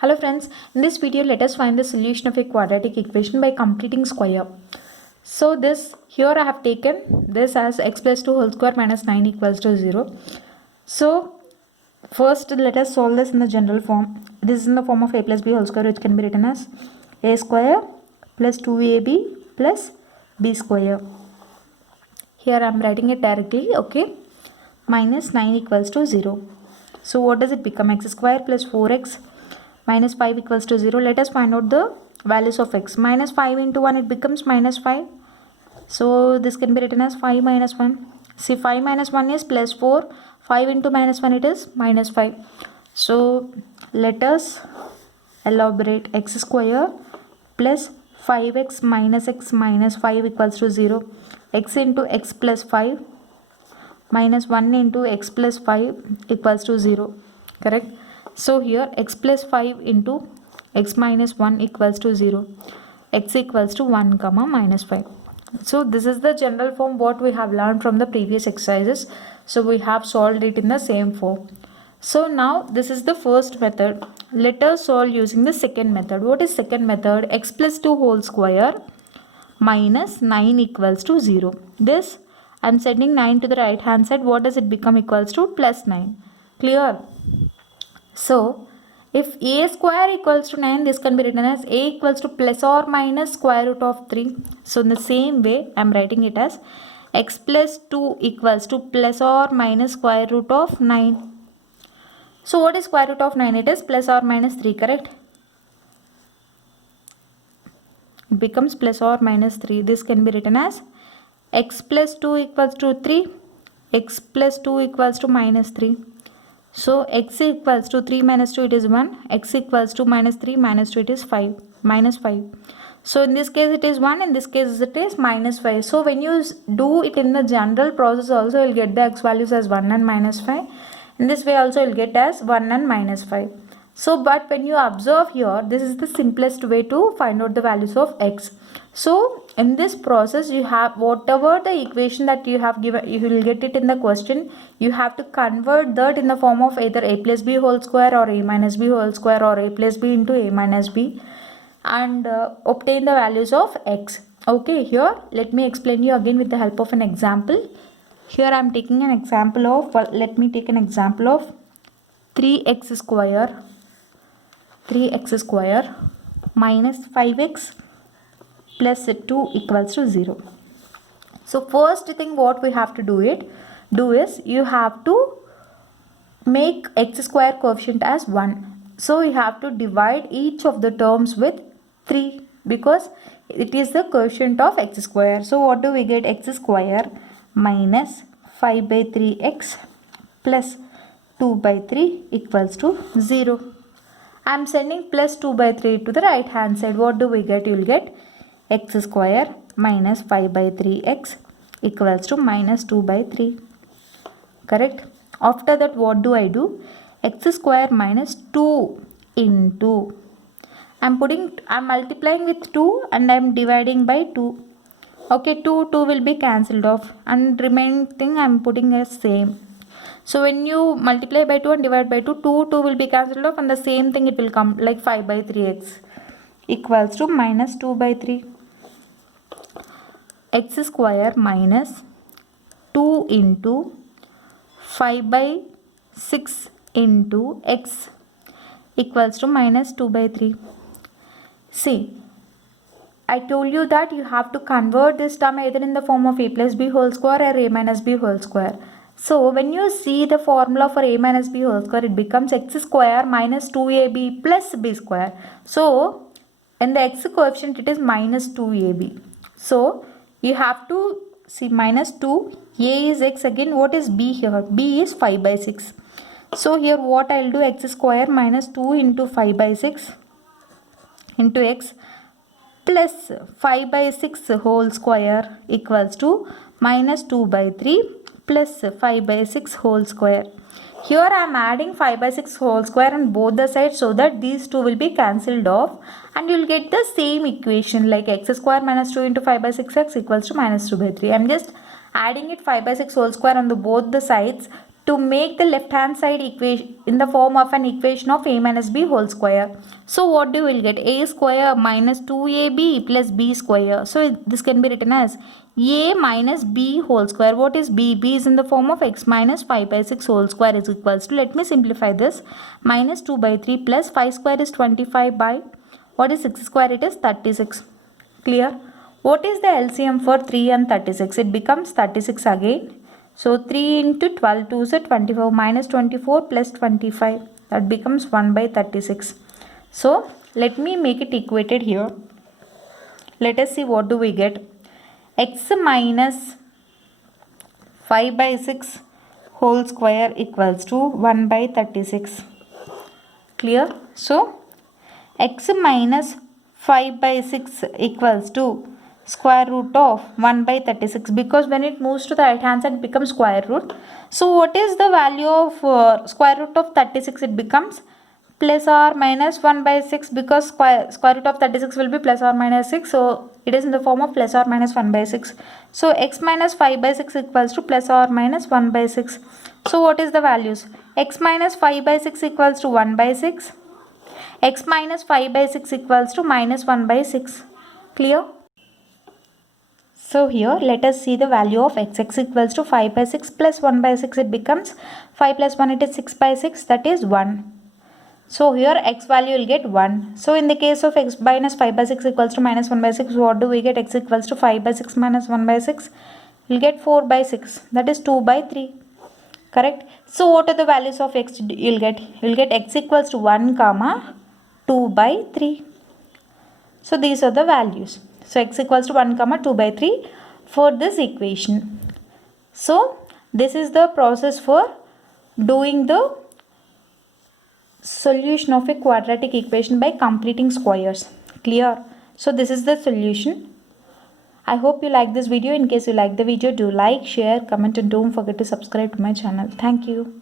Hello friends, in this video let us find the solution of a quadratic equation by completing square. So here I have taken this as x plus 2 whole square minus 9 equals to 0. So first let us solve this in the general form. This is in the form of a plus b whole square, which can be written as a square plus 2ab plus b square. Here I am writing it directly, okay, minus 9 equals to 0. So what does it become? X square plus 4x minus 5 equals to 0. Let us find out the values of x. Minus 5 into 1, it becomes minus 5. So this can be written as 5 minus 1. See, 5 minus 1 is plus 4. 5 into minus 1, it is minus 5. So let us elaborate. X square plus 5x minus 5 equals to 0. X into x plus 5 minus 1 into x plus 5 equals to 0. Correct? So here x plus 5 into x minus 1 equals to 0. X equals to 1 comma minus 5. So this is the general form what we have learned from the previous exercises. So we have solved it in the same form. So now this is the first method. Let us solve using the second method. What is second method? X plus 2 whole square minus 9 equals to 0. This I am sending 9 to the right hand side. What does it become? Equals to plus 9. Clear? So if a square equals to 9, this can be written as a equals to plus or minus square root of 3. So in the same way, I am writing it as x plus 2 equals to plus or minus square root of 9. So what is square root of 9? It is plus or minus 3, correct? It becomes plus or minus 3. This can be written as x plus 2 equals to 3, x plus 2 equals to minus 3. So x equals to 3 minus 2, it is 1. X equals to minus 3 minus 2, it is 5. Minus 5. So in this case it is 1. In this case it is minus 5. So when you do it in the general process also, you will get the x values as 1 and minus 5. In this way also you will get as 1 and minus 5. So but when you observe here, this is the simplest way to find out the values of x. So in this process, you have whatever the equation that you have given, you will get it in the question. You have to convert that in the form of either a plus b whole square or a minus b whole square or a plus b into a minus b and obtain the values of x. Okay, here let me explain you again with the help of an example. Here I am taking an example of, let me take an example of 3x square minus 5x plus 2 equals to 0. So first thing what we have to do is you have to make x square coefficient as 1. So you have to divide each of the terms with 3 because it is the coefficient of x square. So what do we get? X square minus 5 by 3x plus 2 by 3 equals to 0. I am sending plus 2 by 3 to the right hand side. What do we get? You will get x square minus 5 by 3x equals to minus 2 by 3. Correct? After that what do I do? X square minus 2 into, I am multiplying with 2 and I am dividing by 2. Okay, 2 will be cancelled off and remaining thing I am putting as same. So when you multiply by 2 and divide by 2, 2 will be cancelled off and the same thing it will come like 5 by 3x equals to minus 2 by 3. X square minus 2 into 5 by 6 into x equals to minus 2 by 3. See, I told you that you have to convert this term either in the form of a plus b whole square or a minus b whole square. So when you see the formula for a minus b whole square, it becomes x square minus 2ab plus b square. So in the x coefficient it is minus 2ab. So you have to see minus 2, a is x, again what is b here? B is 5 by 6. So here what I will do, x square minus 2 into 5 by 6 into x plus 5 by 6 whole square equals to minus 2 by 3 plus 5 by 6 whole square. Here I am adding 5 by 6 whole square on both the sides so that these two will be cancelled off and you will get the same equation like x square minus 2 into 5 by 6x equals to minus 2 by 3. I am just adding it 5 by 6 whole square on both the sides to make the left hand side equation in the form of an equation of a minus b whole square. So what do we will get? A square minus 2ab plus b square. So this can be written as a minus b whole square. What is b? B is in the form of x minus 5 by 6 whole square is equals to, let me simplify this, minus 2 by 3 plus 5 square is 25 by, what is 6 square? It is 36. Clear? What is the LCM for 3 and 36? It becomes 36 again. So 3 into 12, 2 is 24, minus 24 plus 25. That becomes 1 by 36. So let me make it equated here. Let us see what do we get. X minus 5 by 6 whole square equals to 1 by 36. Clear? So x minus 5 by 6 equals to square root of 1 by 36, because when it moves to the right hand side it becomes square root. So what is the value of square root of 36? It becomes plus or minus 1 by 6, because square root of 36 will be plus or minus 6. So it is in the form of plus or minus 1 by 6. So x minus 5 by 6 equals to plus or minus 1 by 6. So what is the values? X minus 5 by 6 equals to 1 by 6. X minus 5 by 6 equals to minus 1 by 6. Clear? So here let us see the value of x. X equals to 5 by 6 plus 1 by 6. It becomes 5 plus 1, it is 6 by 6, that is 1. So here x value will get 1. So in the case of x minus 5 by 6 equals to minus 1 by 6, what do we get? X equals to 5 by 6 minus 1 by 6. We'll get 4 by 6, that is 2 by 3. Correct? So what are the values of x you'll get? You'll get x equals to 1 comma 2 by 3. So these are the values. So x equals to 1 comma 2 by 3 for this equation. So this is the process for doing the solution of a quadratic equation by completing squares. Clear? So this is the solution. I hope you like this video. In case you like the video, do like, share, comment and don't forget to subscribe to my channel. Thank you.